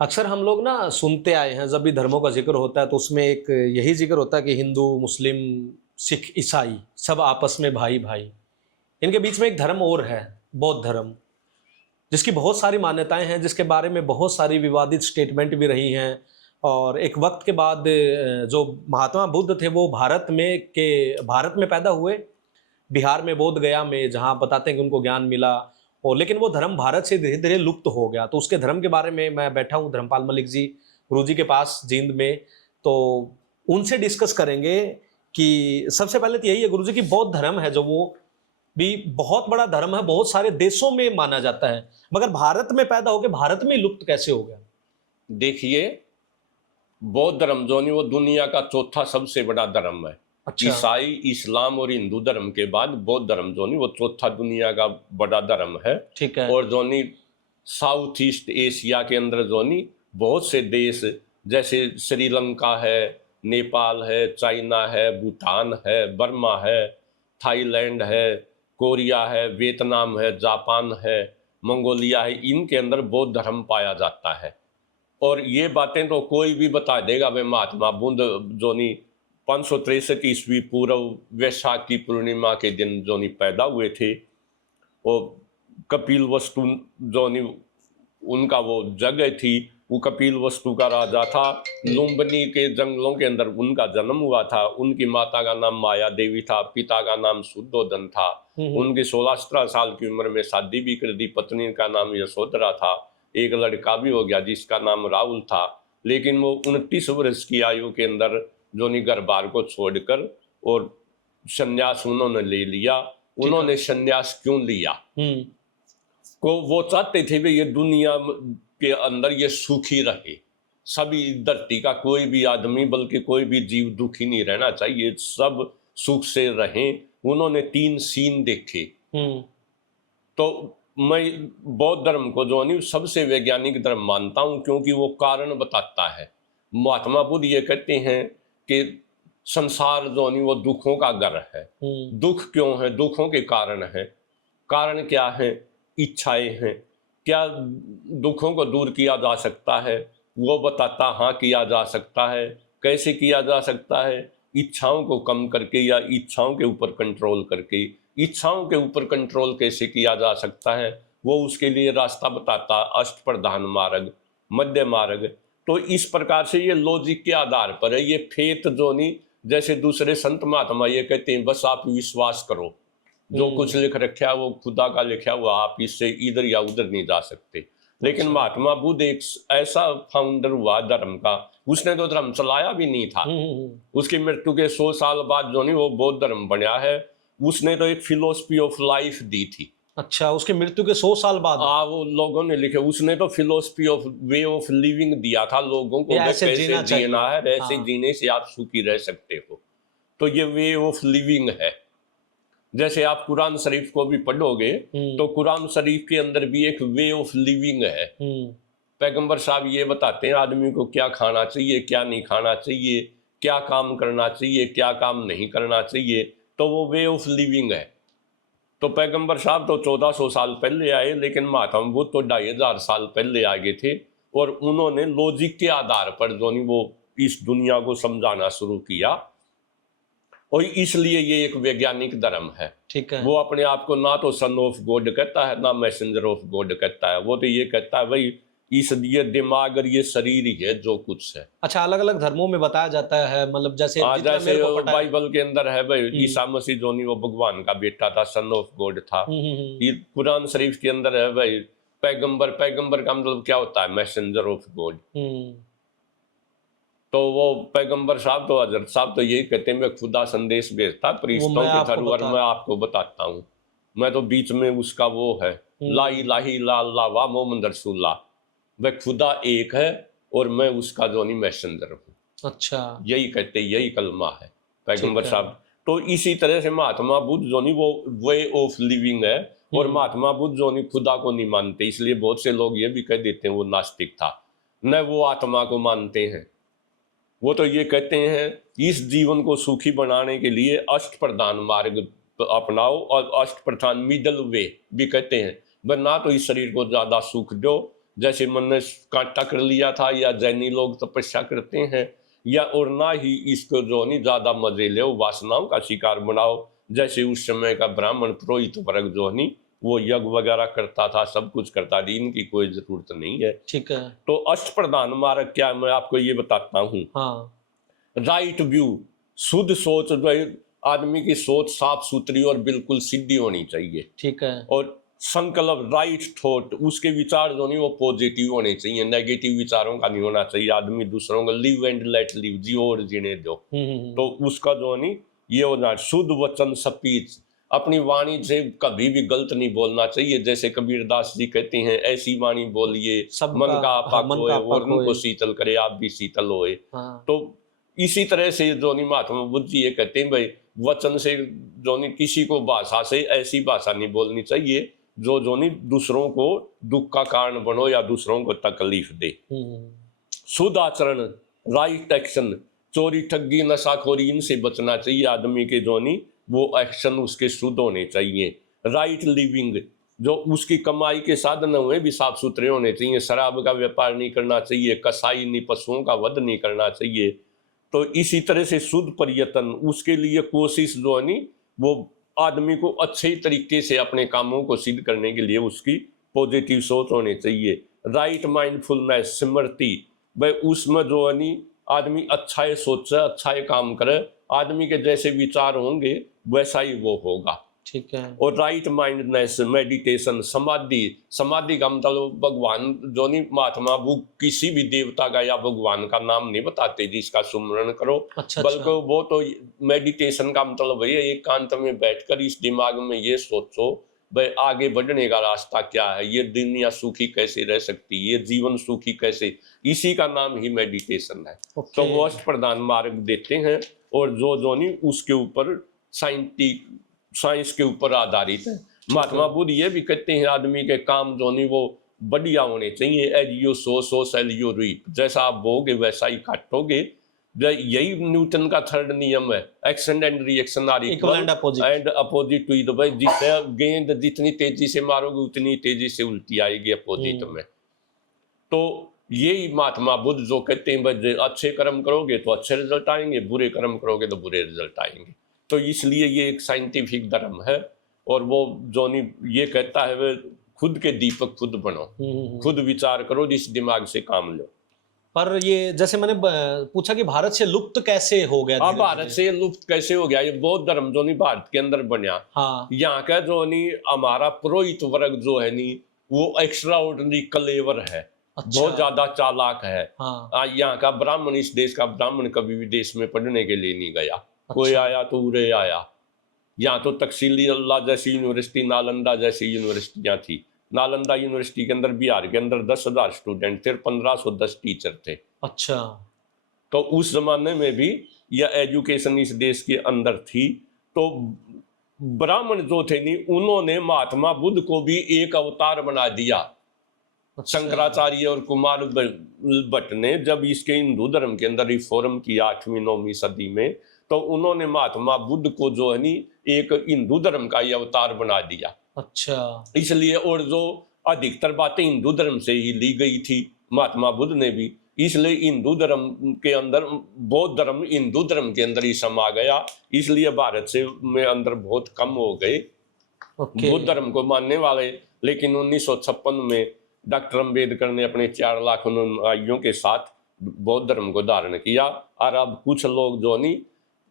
अक्सर हम लोग ना सुनते आए हैं, जब भी धर्मों का ज़िक्र होता है तो उसमें एक यही ज़िक्र होता है कि हिंदू, मुस्लिम, सिख, ईसाई सब आपस में भाई-भाई। इनके बीच में एक धर्म और है, बौद्ध धर्म, जिसकी बहुत सारी मान्यताएँ हैं, जिसके बारे में बहुत सारी विवादित स्टेटमेंट भी रही हैं। और एक वक़्त के बाद जो महात्मा बुद्ध थे वो भारत में पैदा हुए, बिहार में बोधगया में, जहाँ बताते हैं कि उनको ज्ञान मिला। और लेकिन वो धर्म भारत से धीरे-धीरे लुप्त हो गया। तो उसके धर्म के बारे में मैं बैठा हूँ धर्मपाल मलिक जी, गुरुजी के पास जींद में, तो उनसे डिस्कस करेंगे कि सबसे पहले तो यही है गुरुजी कि बौद्ध धर्म है जो वो भी बहुत बड़ा धर्म है, बहुत सारे देशों में माना जाता है, मगर भारत में पैदा होके भारत में लुप्त कैसे हो गया? देखिए, बौद्ध धर्म जो नहीं वो दुनिया का चौथा सबसे बड़ा धर्म है। अच्छा। ईसाई, इस्लाम और हिंदू धर्म के बाद बौद्ध धर्म जो नहीं वो चौथा दुनिया का बड़ा धर्म है। ठीक है। और जो नहीं साउथ ईस्ट एशिया के अंदर जो नहीं बहुत से देश जैसे श्रीलंका है, नेपाल है, चाइना है, भूटान है, बर्मा है, थाईलैंड है, कोरिया है, वियतनाम है, जापान है, मंगोलिया है, इनके अंदर बौद्ध धर्म पाया जाता है। और ये बातें तो कोई भी बता देगा। वे महात्मा बुद्ध जोनी 563 ईस्वी पूर्व वैशाख की पूर्णिमा के दिन जोनी पैदा हुए थे। और कपिल वस्तु जोनी उनका वो जगह थी, वो कपिल वस्तु का राजा था। लुम्बिनी के जंगलों के अंदर उनका जन्म हुआ था। उनकी माता का नाम माया देवी था, पिता का नाम शुद्धोधन था। उनकी 16-17 साल की उम्र में शादी भी कर दी। पत्नी का नाम यशोधरा था। एक लड़का भी हो गया जिसका नाम राहुल था। लेकिन वो 29 वर्ष की आयु के अंदर जोनी घरबार को छोड़कर और संन्यास उन्होंने ले लिया। उन्होंने संन्यास क्यों लिया? को वो चाहते थे कि ये दुनिया के अंदर ये सुखी रहे, सभी धरती का कोई भी आदमी बल्कि कोई भी जीव दुखी नहीं रहना चाहिए, सब सुख से रहें। उन्होंने 3 सीन देखे। तो मैं बौद्ध धर्म को जो नहीं सबसे वैज्ञानिक धर्म मानता हूं, क्योंकि वो कारण बताता है। महात्मा बुद्ध ये कहते हैं कि संसार जो नहीं वो दुखों का घर है। दुख क्यों है? दुखों के कारण है। कारण क्या है? इच्छाएं हैं। क्या दुखों को दूर किया जा सकता है? वो बताता हाँ किया जा सकता है। कैसे किया जा सकता है? इच्छाओं को कम करके या इच्छाओं के ऊपर कंट्रोल करके। इच्छाओं के ऊपर कंट्रोल कैसे किया जा सकता है? वो उसके लिए रास्ता बताता, अष्टप्रधान मार्ग, मध्य मार्ग। तो इस प्रकार से ये लॉजिक के आधार पर है। ये फेथ जो नहीं, जैसे दूसरे संत महात्मा ये कहते हैं बस आप विश्वास करो, जो कुछ लिख रखा है वो खुदा का लिखा हुआ, आप इससे इधर या उधर नहीं जा सकते। लेकिन महात्मा बुद्ध एक ऐसा फाउंडर हुआ धर्म का, उसने तो धर्म चलाया भी नहीं था। उसकी मृत्यु के 100 साल बाद जो नहीं वो बौद्ध धर्म बना है। उसने तो एक फिलोसफी ऑफ लाइफ दी थी। अच्छा, उसकी मृत्यु के 100 साल बाद? हाँ, वो लोगों ने लिखे। उसने तो philosophy of way of living दिया था लोगों को, कैसे जीना है, ऐसे जीने से आप सुखी रह सकते हो। तो ये वे ऑफ लिविंग है। जैसे आप कुरान शरीफ को भी पढ़ोगे तो कुरान शरीफ के अंदर भी एक वे ऑफ लिविंग है। पैगंबर साहब ये बताते हैं आदमी को क्या खाना चाहिए, क्या नहीं खाना चाहिए, क्या काम करना चाहिए, क्या काम नहीं करना चाहिए। तो वो वे ऑफ लिविंग है। तो पैगंबर साहब तो 1400 साल पहले आए, लेकिन महात्मा बुद्ध तो 2500 साल पहले आ गए थे। और उन्होंने लॉजिक के आधार पर जो नहीं वो इस दुनिया को समझाना शुरू किया। और इसलिए ये एक वैज्ञानिक धर्म है। ठीक है। वो अपने आप को ना तो सन ऑफ गॉड कहता है, ना मैसेंजर ऑफ गॉड कहता है। वो तो ये कहता है भाई इस ये दिमाग और ये शरीर ही है जो कुछ है। अच्छा, अलग अलग धर्मों में बताया जाता है, मतलब जैसे जैसे बाइबल के अंदर है भाई ईसा मसीह जो नहीं वो भगवान का बेटा था, सन ऑफ गॉड था। ये कुरान शरीफ के अंदर है भाई पैगंबर। पैगंबर का मतलब क्या होता है? Messenger of God. तो वो पैगंबर साहब तो हजरत साहब तो यही कहते हैं मैं खुदा संदेश भेजता फरिश्तों के थ्रू, और मैं आपको बताता हूँ। मैं तो बीच में उसका वो है ला इलाहा इल्लल्लाह मोहम्मद रसूलुल्लाह। वह खुदा एक है और मैं उसका जो नहीं मैसेंजर हूँ। अच्छा, यही कहते, यही कलमा है पैगंबर साहब। तो इसी तरह से महात्मा बुद्ध जो नहीं वो वे ऑफ लिविंग है। और महात्मा बुद्ध जो नहीं खुदा को नहीं मानते, इसलिए बहुत से लोग ये भी कह देते हैं वो नास्तिक था। न वो आत्मा को मानते हैं। वो तो ये कहते हैं इस जीवन को सुखी बनाने के लिए अष्टप्रधान मार्ग अपनाओ, और अष्टप्रधान मिडल वे भी कहते हैं। वह ना तो इस शरीर को ज्यादा सुख दो, जैसे मन ने कांटा कर लिया था, या जैनी लोग तपस्या करते हैं, या और ना ही इसको जो नहीं ज्यादा मजे ले वासनाओं का शिकार बनाओ। जैसे उस समय का ब्राह्मण पुरोहित वर्ग जो नहीं वो यज्ञ वगैरह करता था, सब कुछ करता था, इनकी कोई जरूरत नहीं है। ठीक है। तो अष्ट प्रधान मार्ग क्या है, मैं आपको ये बताता हूँ। हाँ। राइट व्यू, शुद्ध सोच, जो है आदमी की सोच साफ सुथरी और बिल्कुल सीधी होनी चाहिए। ठीक है। और संकल्प, राइट थॉट, उसके विचार जो नहीं वो पॉजिटिव होने चाहिए, नेगेटिव विचारों का नहीं होना चाहिए। आदमी दूसरों को लिव एंड लेट लिव, जियो और जीने दो। तो उसका जो नहीं ये होना, शुद्ध वचन स्पीच, अपनी वाणी से कभी भी गलत नहीं बोलना चाहिए। जैसे कबीरदास जी कहते हैं, ऐसी वाणी बोलिए मन का आपा मन का खोए आपा और उनको खोए। शीतल करे, आप भी शीतल होए। हाँ। तो इसी तरह से जो नहीं महात्मा बुद्ध जी ये कहते हैं, भाई वचन से जो नहीं किसी को भाषा से ऐसी भाषा नहीं बोलनी चाहिए जो नहीं दूसरों को दुख का कारण बनो या दूसरों को तकलीफ दे। शुद्ध आचरण, राइट एक्शन, चोरी ठगी नशाखोरी इनसे बचना चाहिए आदमी के। जो नहीं वो एक्शन उसके शुद्ध होने चाहिए। राइट लिविंग, जो उसकी कमाई के साधन हुए भी साफ सुथरे होने चाहिए। शराब का व्यापार नहीं करना चाहिए, कसाई नहीं, पशुओं का वध नहीं करना चाहिए। तो इसी तरह से शुद्ध पर्यटन, उसके लिए कोशिश जो है नहीं वो आदमी को अच्छे तरीके से अपने कामों को सिद्ध करने के लिए उसकी पॉजिटिव सोच होनी चाहिए। राइट माइंडफुलनेस, स्मृति, भाई उसमें जो है नहीं आदमी अच्छा ही सोचे, अच्छा ही काम करे, आदमी के जैसे विचार होंगे वैसा ही वो होगा। ठीक है। और राइट माइंडनेस, मेडिटेशन, समाधि। समाधि का मतलब भगवान जो नहीं महात्मा वो किसी भी देवता का या भगवान का नाम नहीं बताते जिसका सुमरण करो। अच्छा। बल्कि वो तो मेडिटेशन का मतलब वही है, एकांत में बैठकर इस दिमाग में ये सोचो भाई आगे बढ़ने का रास्ता क्या है, ये दुनिया सुखी कैसे रह सकती है, ये जीवन सुखी कैसे, इसी का नाम ही मेडिटेशन है। तो वो अष्ट प्रधान मार्ग देते हैं और जो नहीं उसके ऊपर साइंस के ऊपर आधारित है। महात्मा बुद्ध ये भी कहते हैं आदमी के काम जो नहीं वो बढ़िया होने चाहिए। As you sow so shall you reap, जैसा आप बोगे वैसा ही काटोगे। यही न्यूटन का थर्ड नियम है, action and reaction are equal and opposite to each. भाई जिससे गेंद जितनी तेजी से मारोगे उतनी तेजी से उल्टी आएगी अपोजिट में। तो यही महात्मा बुद्ध जो कहते हैं भाई अच्छे कर्म करोगे तो अच्छे रिजल्ट आएंगे, बुरे कर्म करोगे तो बुरे रिजल्ट आएंगे। तो इसलिए ये एक साइंटिफिक धर्म है। और वो जो नहीं ये कहता है वे खुद के दीपक खुद बनो, खुद विचार करो, जिस दिमाग से काम लो। पर ये जैसे मैंने पूछा कि भारत से लुप्त कैसे हो गया? अब भारत से लुप्त कैसे हो गया? ये बौद्ध धर्म जो नहीं भारत के अंदर बना। हाँ। यहाँ का जो नहीं हमारा पुरोहित वर्ग जो है नहीं वो एक्स्ट्रा ऑर्डिनरी कलेवर है। अच्छा। बहुत ज्यादा चालाक है। हाँ। यहाँ का ब्राह्मण, इस देश का ब्राह्मण कभी भी देश में पढ़ने के लिए नहीं गया। अच्छा। कोई आया तो उरे आया। यहाँ तो तकसीली अल्लाह जैसी यूनिवर्सिटी, नालंदा जैसी यूनिवर्सिटियां थी। नालंदा यूनिवर्सिटी के अंदर बिहार के अंदर 10,000 स्टूडेंट थे, 1510 टीचर थे। अच्छा। तो उस जमाने में भी यह एजुकेशन इस देश के अंदर थी। तो ब्राह्मण जो थे नहीं उन्होंने महात्मा बुद्ध को भी एक अवतार बना दिया। अच्छा। शंकराचार्य और कुमार भट्ट ने जब इसके हिंदू धर्म के अंदर रिफॉर्म किया 8वीं 9वीं सदी में, तो उन्होंने महात्मा बुद्ध को जो है नी एक हिंदू धर्म का ही अवतार बना दिया। अच्छा। इसलिए और जो अधिकतर बातें हिंदू धर्म से ही ली गई थी महात्मा बुद्ध ने भी, इसलिए हिंदू धर्म के अंदर बौद्ध धर्म हिंदू धर्म के अंदर ही समा गया। इसलिए भारत से में अंदर बहुत कम हो गए बुद्ध धर्म को मानने वाले। लेकिन 1956 में डॉक्टर अंबेडकर ने अपने 4 लाख अनुयायियों के साथ बौद्ध धर्म को धारण किया। और अब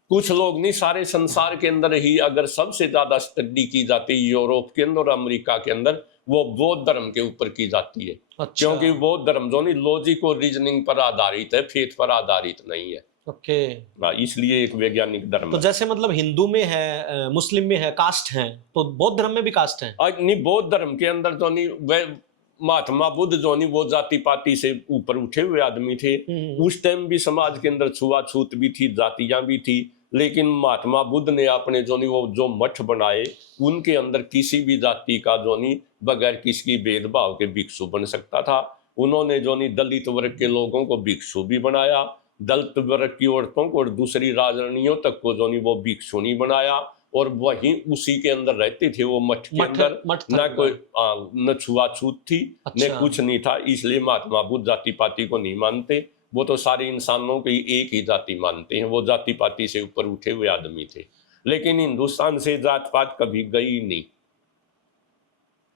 कुछ लोग नहीं सारे संसार के अंदर ही अगर सबसे ज्यादा स्टडी की जाती है यूरोप के अंदर और अमेरिका के अंदर, वो बौद्ध धर्म के ऊपर की जाती है। अच्छा। क्योंकि बौद्ध धर्म जो नहीं लॉजिक और रीजनिंग पर आधारित है, फेथ पर आधारित नहीं है। ओके। इसलिए एक वैज्ञानिक धर्म तो जैसे मतलब हिंदू में है, मुस्लिम में है, कास्ट है, तो बौद्ध धर्म में भी कास्ट है? नहीं, बौद्ध धर्म के अंदर तो नहीं, वह महात्मा बुद्ध जो नहीं वो जाति पाति से ऊपर उठे हुए आदमी थे। उस टाइम भी समाज के अंदर छुआछूत भी थी, जातियां भी थी। लेकिन महात्मा बुद्ध ने अपने जो नहीं वो जो मठ बनाए उनके अंदर किसी भी जाति का जो नहीं बगैर किसी भेदभाव के भिक्षु बन सकता था। उन्होंने जो नहीं दलित वर्ग के लोगों को भिक्षु भी बनाया, दलित वर्ग की औरतों को और दूसरी राजरानियों तक को जो नहीं वो भिक्षु नहीं बनाया। और वहीं उसी के अंदर रहते थे वो मठ के मठ अंदर। मठ था ना पूरा। कोई न छुआछूत थी, न अच्छा। कुछ नहीं था। इसलिए महात्मा बुद्ध जाति पाति को नहीं मानते। वो तो सारे इंसानों की एक ही जाति मानते हैं। वो जाति पाति से ऊपर उठे हुए आदमी थे। लेकिन हिंदुस्तान से जात पात कभी गई नहीं।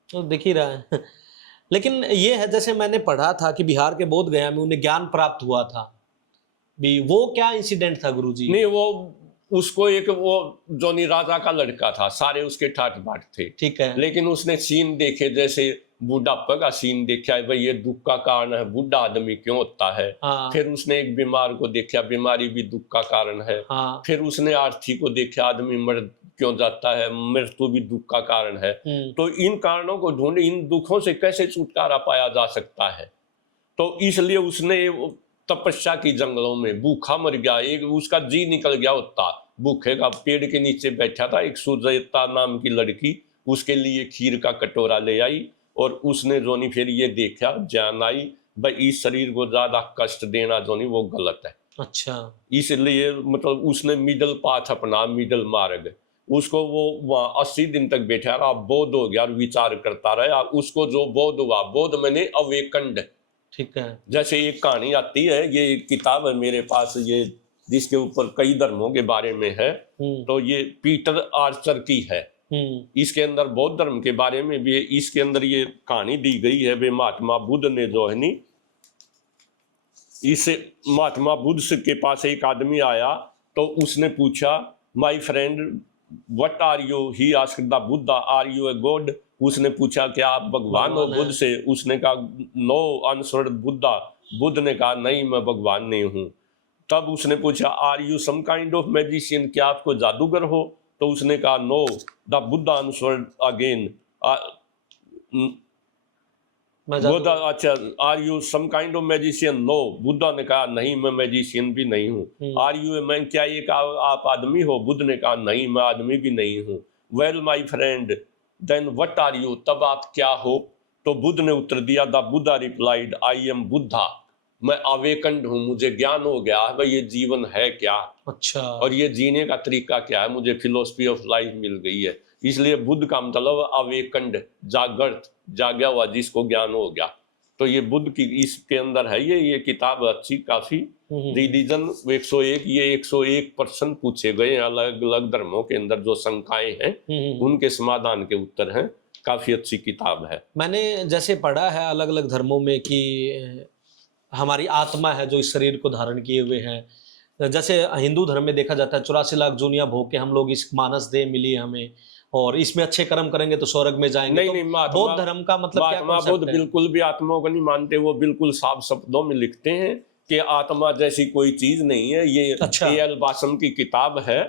तो दिख ही रहा है। लेकिन ये है, जैसे मैंने पढ़ा था कि बिहार के बोध गया में उन्हें ज्ञान प्राप्त हुआ था भी, वो क्या इंसिडेंट था गुरुजी? नहीं, वो उसको एक वो जोनी राजा का लड़का था, सारे उसके ठाठ बाट थे। ठीक है। लेकिन उसने सीन देखे, जैसे बुढ़ापे का सीन देखा है, भाई ये दुख का कारण है, बूढ़ा आदमी क्यों होता है। हाँ फिर उसने एक बीमार को देखा, बीमारी भी दुख का कारण है। हाँ। फिर उसने आर्थी को देखा, आदमी मर क्यों जाता है, मृत्यु भी दुख का कारण है। तो इन कारणों को ढूंढे, इन दुखों से कैसे छुटकारा पाया जा सकता है। तो इसलिए उसने तपस्या की जंगलों में, भूखा मर गया, एक उसका जी निकल गया होता भूखे का। पेड़ के नीचे बैठा था, एक सुजयता नाम की लड़की उसके लिए खीर का कटोरा ले आई, और उसने जोनी फिर ये देखा, जान आई भाई इस शरीर को ज्यादा कष्ट देना जोनी वो गलत है। अच्छा। इसलिए मतलब उसने मिडल पाथ अपना, मिडल मार्ग। उसको वो वहाँ 80 दिन तक बैठा रहा, बोध हो गया और विचार करता रहा। उसको जो बोध हुआ, बोध मैंने अवेकंड। ठीक है। जैसे एक कहानी आती है, ये किताब है मेरे पास, ये जिसके ऊपर कई धर्मों के बारे में है। तो ये पीटर आर्चर की है। इसके अंदर बौद्ध धर्म के बारे में भी इसके अंदर ये कहानी दी गई है। वे महात्मा बुद्ध ने जो है नी, इस महात्मा बुद्ध के पास एक आदमी आया, तो उसने पूछा, my friend what are you, he asked the Buddha, are you a god. उसने पूछा कि आप भगवान हो बुद्ध से। उसने कहा नो आंसर्ड बुद्धा। बुद्ध ने कहा नहीं, मैं भगवान नहीं हूँ। तब उसने पूछा are you some kind of magician, क्या आपको जादूगर हो। तो उसने कहा no. The Buddha answered again, Buddha अच्छा are you some kind of magician, no. Buddha ने कहा नहीं, मैं मैजिशियन भी नहीं हूँ। आर यू ए मैन, क्या ये कहा आप आदमी हो। बुद्ध ने कहा नहीं, मैं आदमी भी नहीं हूँ। Well my friend then what are you, तब आप क्या हो। तो बुद्ध ने उत्तर दिया, the Buddha replied I am Buddha, मैं अवेकंड हूँ, मुझे ज्ञान हो गया है भाई ये जीवन है क्या। अच्छा। और ये जीने का तरीका क्या है, मुझे फिलोसफी ऑफ लाइफ मिल गई है। इसलिए बुद्ध का मतलब अवेकंड, जागृत, जागया हुआ, जिसको ज्ञान हो गया। तो ये बुद्ध की इसके अंदर है। ये किताब अच्छी काफी। रिलीजन 101, ये 101 प्रश्न पूछे गए अलग अलग धर्मों के अंदर जो शंकाएं हैं, उनके समाधान के उत्तर हैं। काफी अच्छी किताब है। मैंने जैसे पढ़ा है अलग अलग धर्मों में कि हमारी आत्मा है जो इस शरीर को धारण किए हुए हैं। जैसे हिंदू धर्म में देखा जाता है 84 लाख जूनिया भोग के हम लोग इस मानस देह मिली है हमें, और इसमें अच्छे कर्म करेंगे तो स्वर्ग में जाएंगे। नहीं, तो नहीं, बौद्ध धर्म का मतलब क्या महात्मा बुद्ध बिल्कुल भी आत्मा को नहीं मानते। वो बिल्कुल साफ शब्दों में लिखते हैं कि आत्मा जैसी कोई चीज नहीं है। ये अच्छा। ए.एल. बासम की किताब है।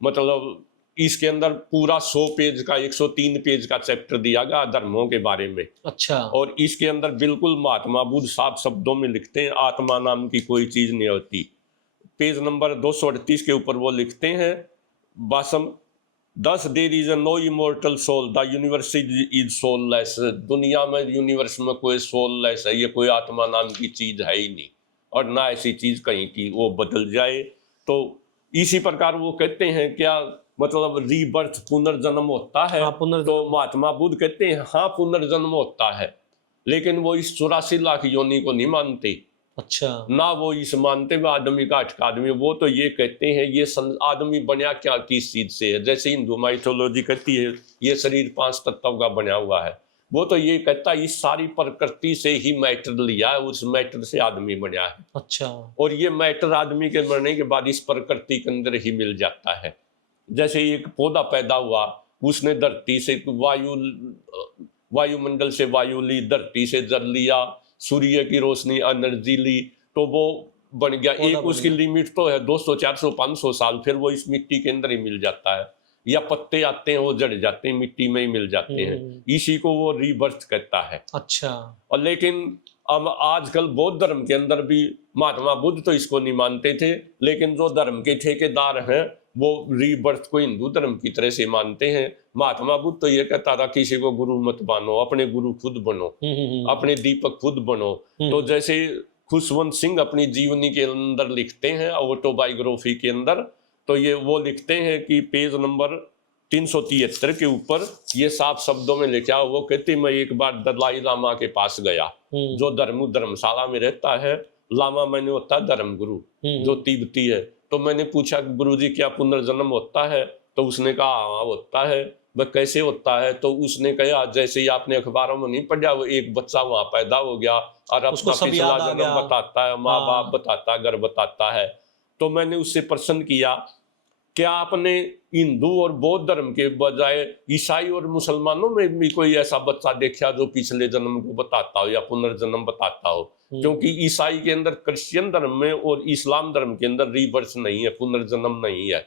मतलब इसके अंदर पूरा 100 पेज का 103 पेज का चैप्टर दिया गया धर्मों के बारे में। अच्छा। और इसके अंदर बिल्कुल महात्मा बुद्ध साफ शब्दों में लिखते हैं आत्मा नाम की कोई चीज नहीं होती। पेज नंबर 238 के ऊपर वो लिखते हैं, बासम, Thus there is no immortal soul, the universe is soulless। दुनिया में, यूनिवर्स में कोई सोललेस है, ये कोई आत्मा नाम की चीज है ही नहीं, और ना ऐसी चीज कहीं की वो बदल जाए। तो इसी प्रकार वो कहते हैं क्या, मतलब रीबर्थ, पुनर्जन्म होता है। हाँ, पुनर्जन्म। तो महात्मा बुद्ध कहते हैं हाँ पुनर्जन्म होता है, लेकिन वो इस 84 लाख योनि को नहीं मानते। अच्छा। ना वो इस मानते हुए आदमी का अटका आदमी। वो तो ये कहते हैं ये आदमी बना क्या किस चीज से है। जैसे हिंदू माइथोलॉजी कहती है ये शरीर 5 तत्वों का बना हुआ है, वो तो ये कहता है इस सारी प्रकृति से ही मैटर लिया है, उस मैटर से आदमी बना है। अच्छा। और ये मैटर आदमी के मरने के बाद इस प्रकृति के अंदर ही मिल जाता है। जैसे एक पौधा पैदा हुआ, उसने धरती से वायुमंडल से वायु ली, धरती से जल लिया, सूर्य की रोशनी एनर्जी ली, तो वो बन गया। एक उसकी लिमिट तो है 200 400 500 साल, फिर वो इस मिट्टी के अंदर ही मिल जाता है। या पत्ते आते हैं वो जड़ जाते हैं, मिट्टी में ही मिल जाते हैं। इसी को वो रीबर्थ कहता है। अच्छा। और लेकिन अब आजकल बौद्ध धर्म के अंदर भी महात्मा बुद्ध तो इसको नहीं मानते थे, लेकिन जो धर्म के ठेकेदार हैं वो रीबर्थ को हिंदू धर्म की तरह से मानते हैं। महात्मा बुद्ध तो ये कहता था किसी को गुरु मत मानो, अपने गुरु खुद बनो, अपने दीपक खुद बनो। तो जैसे खुशवंत सिंह अपनी जीवनी के अंदर लिखते हैं ऑटोबायोग्राफी के अंदर, तो ये वो लिखते हैं कि पेज नंबर 373 के ऊपर ये साफ शब्दों में लिखा, वो कहते मैं एक बार दलाई लामा के पास गया, जो धर्मशाला में रहता है। लामा मैंने होता है धर्मगुरु, जो तिब्बती है। तो मैंने पूछा गुरुजी क्या पुनर्जन्म होता है? तो उसने कहा हाँ होता है। वह कैसे होता है? तो उसने कहा जैसे ही आपने अखबारों में नहीं पढ़ा, वो एक बच्चा वहां पैदा हो गया और अपना पिछला जन्म बताता है, माँ बाप बताता है, घर बताता है। तो मैंने उससे प्रश्न किया, क्या आपने हिंदू और बौद्ध धर्म के बजाय ईसाई और मुसलमानों में भी कोई ऐसा बच्चा देखा जो पिछले जन्म को बताता हो या पुनर्जन्म बताता हो? क्योंकि ईसाई के अंदर, क्रिश्चियन धर्म में और इस्लाम धर्म के अंदर रीबर्थ नहीं है, पुनर्जन्म नहीं है।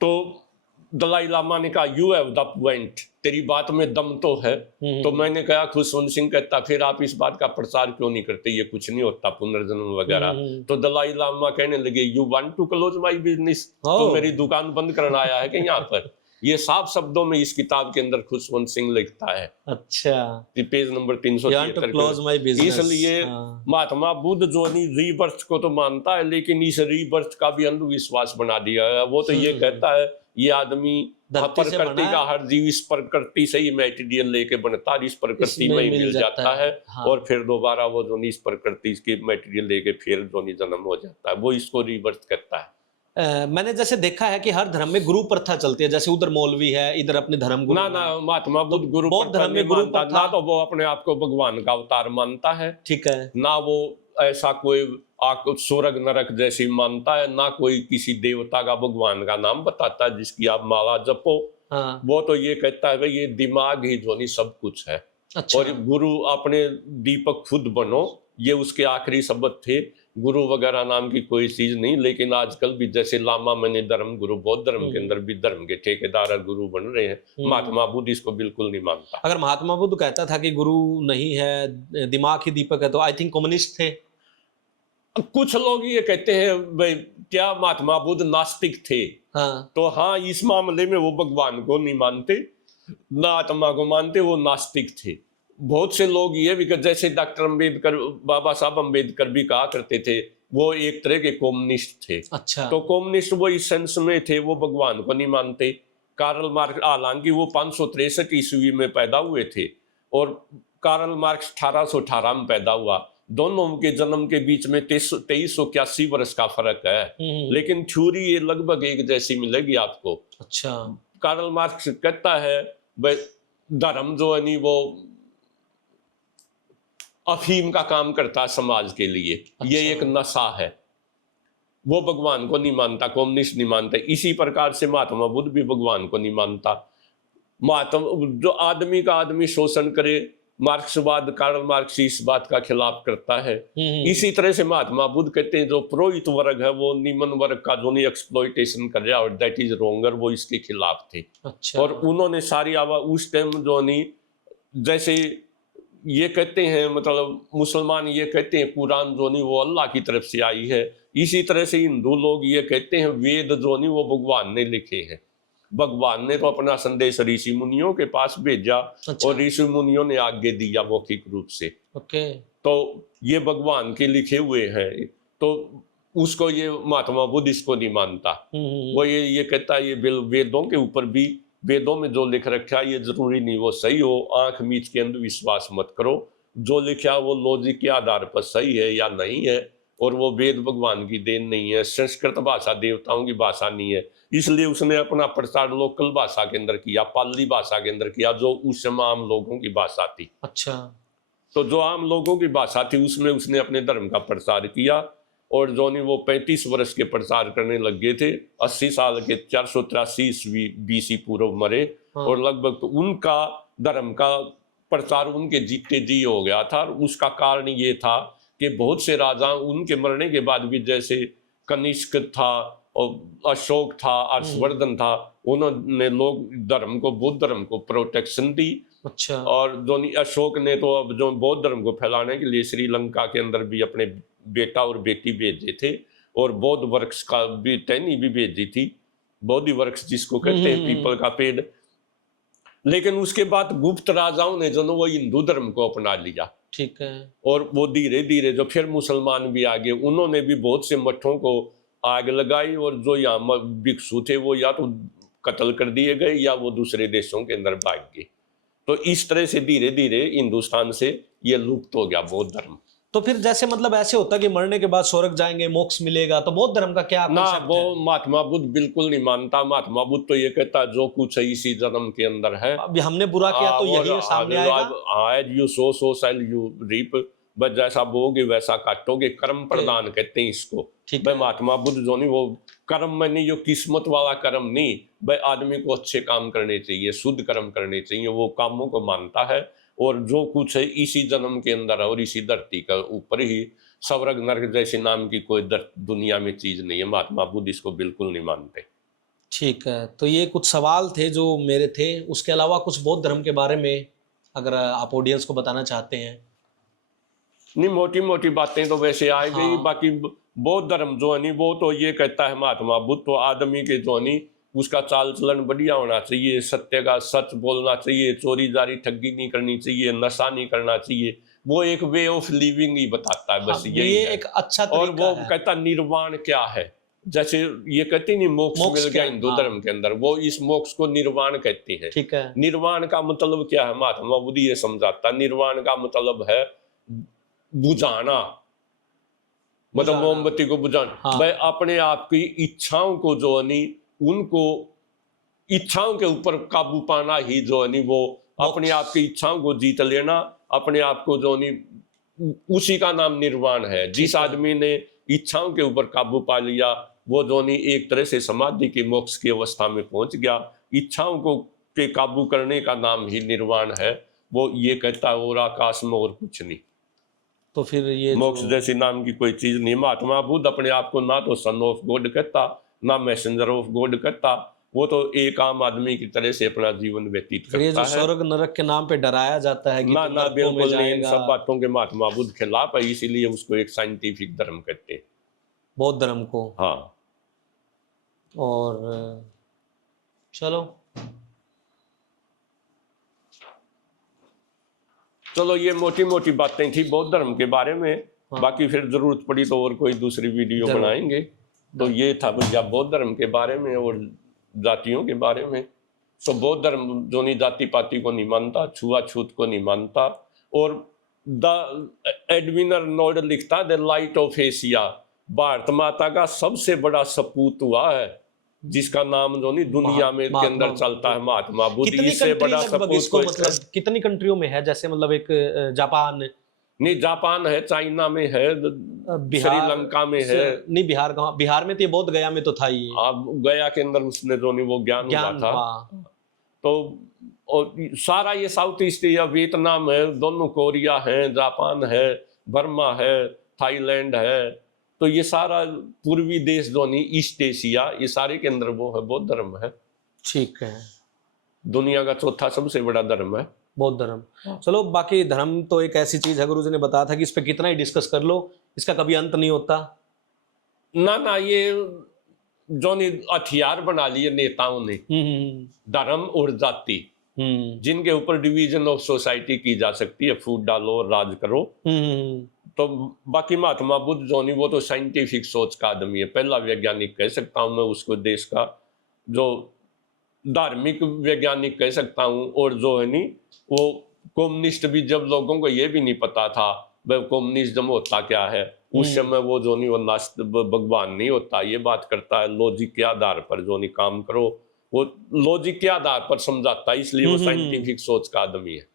तो दलाई लामा ने कहा यू हैव द पॉइंट, तेरी बात में दम तो है। तो मैंने कहा, खुशवंत सिंह कहता फिर आप इस बात का प्रचार क्यों नहीं करते, ये कुछ नहीं होता पुनर्जन्म वगैरह। तो दलाई लामा कहने लगे you want to close my business, तो मेरी दुकान बंद करना आया है कि यहाँ पर? ये साफ शब्दों में इस किताब के अंदर खुशवंत सिंह लिखता है। अच्छा, पेज नंबर 373। इसलिए महात्मा बुद्ध जो नहीं रीबर्थ को तो मानता है, लेकिन इस रीबर्थ का भी अंधविश्वास बना दिया है। वो तो ये कहता है ये आदमी प्रकृति का हर जीव इस प्रकृति से ही मटेरियल लेके बनता है, इस प्रकृति में ही मिल जाता है। हाँ। और फिर दोबारा वो जो इस प्रकृति के मटेरियल लेके फिर जो जन्म हो जाता है, वो इसको रीबर्थ कहता है। मैंने जैसे देखा है कि हर धर्म में गुरु प्रथा चलती है, जैसे उधर मौलवी है, इधर अपने धर्म गुरु। ना महात्मा बुद्ध गुरु धर्म में गुरु प्रथा, ना तो वो अपने आप को भगवान का अवतार मानता है, ठीक है, ना वो ऐसा कोई स्वर्ग नरक जैसी मानता है, ना कोई किसी देवता का भगवान का नाम बताता है जिसकी आप माला जपो। हाँ। वो तो ये कहता है भाई ये दिमाग ही जो नहीं सब कुछ है। अच्छा। और गुरु अपने दीपक खुद बनो, ये उसके आखिरी शब्द थे। गुरु वगैरह नाम की कोई चीज नहीं। लेकिन आजकल भी जैसे लामा मैंने धर्म गुरु, बौद्ध धर्म के अंदर भी धर्म के ठेकेदार गुरु बन रहे हैं। महात्मा बुद्ध इसको बिल्कुल नहीं मानता। अगर महात्मा बुद्ध कहता था कि गुरु नहीं है, दिमाग ही दीपक है, तो आई थिंक कम्युनिस्ट थे। कुछ लोग ये कहते हैं भाई क्या महात्मा बुद्ध नास्तिक थे? हाँ। तो हाँ, इस मामले में वो भगवान को नहीं मानते, ना आत्मा को मानते, वो नास्तिक थे। बहुत से लोग ये भी, जैसे डॉक्टर अम्बेडकर, बाबा साहब अम्बेडकर भी कहा करते थे, वो एक तरह के कम्युनिस्ट थे। अच्छा। तो कम्युनिस्ट वो इस सेंस में थे, वो भगवान को नहीं मानते। कार्ल मार्क्स, हालांकि वो 563 ईस्वी में पैदा हुए थे और कार्ल मार्क्स 1818 में पैदा हुआ। दोनों के जन्म के बीच में 2381 वर्ष का फर्क है, लेकिन थ्योरी ये लगभग एक जैसी मिलेगी आपको। अच्छा। कार्ल मार्क्स कहता है धर्म जो है नहीं वो अफीम का काम करता है समाज के लिए। अच्छा। ये एक नशा है, वो भगवान को नहीं मानता, कम्युनिस्ट नहीं मानता। इसी प्रकार से महात्मा बुद्ध भी भगवान को नहीं मानता। महात्मा जो आदमी का आदमी शोषण करे, मार्क्सवाद, कार्ल मार्क्स इस बात का खिलाफ करता है। इसी तरह से महात्मा बुद्ध कहते हैं जो पुरोहित वर्ग है वो निम्न वर्ग का जो नहीं एक्सप्लॉइटेशन कर रहा और दैट इज रोंगर, वो इसके खिलाफ थे। अच्छा। और उन्होंने सारी आवाज उस टाइम जो नहीं, जैसे ये कहते हैं, मतलब मुसलमान ये कहते हैं कुरान जो नहीं वो अल्लाह की तरफ से आई है। इसी तरह से हिंदू लोग ये कहते हैं वेद जो नहीं वो भगवान ने लिखे हैं। भगवान ने तो अपना संदेश ऋषि मुनियों के पास भेजा। अच्छा। और ऋषि मुनियों ने आगे दिया मौखिक रूप से। ओके। तो ये भगवान के लिखे हुए हैं, तो उसको ये महात्मा बुद्ध इसको नहीं मानता। वो ये कहता है ये वेदों के ऊपर भी, वेदों में जो लिख रखा है ये जरूरी नहीं वो सही हो, आंख मीच के अंधविश्वास मत करो। जो लिखा वो लॉजिक के आधार पर सही है या नहीं है, और वो वेद भगवान की देन नहीं है। संस्कृत भाषा देवताओं की भाषा नहीं है, इसलिए उसने अपना प्रचार लोकल भाषा के अंदर किया, पाली भाषा के अंदर किया, जो उस समय आम लोगों की भाषा थी। अच्छा। तो जो आम लोगों की भाषा थी उसमें उसने अपने धर्म का प्रचार किया। और जो नहीं वो 35 वर्ष के प्रचार करने लग गए थे। 80 साल के 483 ईस्वी BC पूर्व मरे। हाँ। और लगभग तो उनका धर्म का प्रचार उनके जीते जी हो गया था। उसका कारण ये था कि बहुत से राजा उनके मरने के बाद भी, जैसे कनिष्क था और अशोक था, हर्षवर्धन था, उन्होंने लोग धर्म को, बौद्ध धर्म को प्रोटेक्शन दी। अच्छा। और जो अशोक ने तो अब जो बौद्ध धर्म को फैलाने के लिए श्रीलंका के अंदर भी अपने बेटा और बेटी भेजे थे, और बौद्ध वृक्ष का भी टहनी भी भेजी थी, बोधि वृक्ष जिसको कहते हैं, पीपल का पेड़। लेकिन उसके बाद गुप्त राजाओं ने जो वो हिंदू धर्म को अपना लिया। ठीक है। और वो धीरे धीरे जो फिर मुसलमान भी आ गए, उन्होंने भी बहुत से मठों को आग लगाई, और जो यहाँ भिक्षु थे वो या तो कत्ल कर दिए गए या वो दूसरे देशों के अंदर भाग गए। तो इस तरह से धीरे धीरे हिंदुस्तान से ये लुप्त हो गया बौद्ध धर्म। तो फिर जैसे मतलब ऐसे होता है कि मरने के बाद स्वर्ग जाएंगे, मोक्ष मिलेगा, तो बौद्ध धर्म का क्या ना, concept वो है? महात्मा बुद्ध बिल्कुल नहीं मानता। महात्मा बुद्ध तो ये कहता है जो कुछ है इसी जन्म के अंदर है। अभी हमने बुरा किया तो यही सामने आएगा। As you sow so shall you reap, बस जैसा बोगे वैसा काटोगे। कर्म प्रदान कहते हैं इसको। ठीक भाई है। महात्मा बुद्ध जो नहीं, वो कर्म में नहीं, जो किस्मत वाला कर्म नहीं, भाई आदमी को अच्छे काम करने चाहिए, शुद्ध कर्म करने चाहिए, वो कामों को मानता है। और जो कुछ है इसी जन्म के अंदर है और इसी धरती का ऊपर ही। स्वर्ग नरक जैसे नाम की कोई दुनिया में चीज नहीं है। महात्मा बुद्ध इसको बिल्कुल नहीं मानते। ठीक है, तो ये कुछ सवाल थे जो मेरे थे। उसके अलावा कुछ बौद्ध धर्म के बारे में अगर आप ऑडियंस को बताना चाहते हैं। नहीं, मोटी मोटी बातें तो वैसे आ गई। हाँ। बाकी बौद्ध धर्म जो है नहीं, वो तो ये कहता है महात्मा बुद्ध, तो आदमी के जो नहीं उसका चाल चलन बढ़िया होना चाहिए, सत्य का सच बोलना चाहिए, चोरी जारी ठगी नहीं करनी चाहिए, नशा नहीं करना चाहिए। वो एक वे ऑफ लिविंग ही बताता है, बस हाँ, यही ये है। एक अच्छा और तरीका वो है। कहता निर्वाण क्या है, जैसे ये कहते नहीं मोक्ष मोक्ष मिल गया क्या? हिंदू हाँ। धर्म के अंदर, वो इस मोक्ष को निर्वाण कहते हैं। ठीक है। निर्वाण का मतलब क्या है, महात्मा बुद्ध ये समझाता। निर्वाण का मतलब है बुझाना, मतलब बुझाना। मोमबत्ती को बुझाना। हाँ। भाई अपने आप की इच्छाओं को जो है नहीं, उनको इच्छाओं के ऊपर काबू पाना ही जो है नहीं, वो अपने आप की इच्छाओं को जीत लेना, अपने आप को जो नहीं, उसी का नाम निर्वाण है। जिस है। आदमी ने इच्छाओं के ऊपर काबू पा लिया, वो जो नहीं एक तरह से समाधि के मोक्ष की अवस्था में पहुंच गया। इच्छाओं को के काबू करने का नाम ही निर्वाण है। वो ये कहता है और आकाश में और कुछ नहीं। तो फिर ये मोक्ष जैसी नाम की कोई चीज नहीं। महात्मा बुद्ध अपने आप को ना तो सन ऑफ गॉड कहता, ना मैसेंजर ऑफ गॉड कहता। वो तो एक आम आदमी की तरह से अपना जीवन व्यतीत फिर ये करता जो है। स्वर्ग नरक के नाम पे डराया जाता है कि ना तुम ना, नरकों में बिल्कुल नहीं। इन जाएगा, सब बातों के महात्मा बुद्ध खिलाफ है, इसीलिए उसको एक साइंटिफिक धर्म कहते हैं, बौद्ध धर्म को। हाँ। और चलो चलो, ये मोटी मोटी बातें थी बौद्ध धर्म के बारे में। हाँ। बाकी फिर जरूरत पड़ी तो और कोई दूसरी वीडियो जरूर। बनाएंगे। तो ये था भैया बौद्ध धर्म के बारे में और जातियों के बारे में। तो बौद्ध धर्म जो नहीं जाति पाति को नहीं मानता, छुआछूत को नहीं मानता। और द एडविन नोड लिखता the light of Asia, Bharat माता का सबसे बड़ा सपूत हुआ है, जिसका नाम जो नहीं दुनिया में के अंदर चलता है, महात्मा बुद्ध। कितनी इससे कंट्री बड़ा लगभग सपूत इसको कोई मतलब कितनी कंट्रियों में है? जैसे मतलब एक जापान, नहीं, जापान है, चाइना में है, श्रीलंका में है। नहीं, बिहार कहाँ? बिहार में तो ये बौद्ध गया में तो था ही। अब गया के अंदर उसने जो नहीं वो ज्ञान हुआ था। हाँ। तो और सारा ये साउथ ईस्ट एशिया, वियतनाम है, दोनों कोरिया है, जापान है, बर्मा है, थाईलैंड है। तो ये सारा पूर्वी देश जो नहीं, ईस्ट एशिया, ये सारे के अंदर वो है, बौद्ध धर्म है। ठीक है। दुनिया का चौथा सबसे बड़ा धर्म है बौद्ध धर्म। चलो, बाकी धर्म तो एक ऐसी चीज है, गुरु जी ने बताया था कि इस पे कितना ही डिस्कस कर लो, इसका कभी अंत नहीं होता। ना ना, ये जो नहीं हथियार बना लिए नेताओं ने, धर्म और जाति, जिनके ऊपर डिवीजन ऑफ सोसाइटी की जा सकती है, फूट डालो और राज करो। तो बाकी महात्मा बुद्ध जो नहीं, वो तो साइंटिफिक सोच का आदमी है, पहला वैज्ञानिक कह सकता हूं मैं उसको, देश का जो धार्मिक वैज्ञानिक कह सकता हूं। और जो है नहीं वो कम्युनिस्ट भी, जब लोगों को ये भी नहीं पता था भाई कम्युनिज्म होता क्या है, उस समय वो जो नहीं वो नास्तिक भगवान नहीं होता, ये बात करता है। लॉजिक के आधार पर जो नहीं काम करो, वो लॉजिक के आधार पर समझाता है, इसलिए वो साइंटिफिक सोच का आदमी है।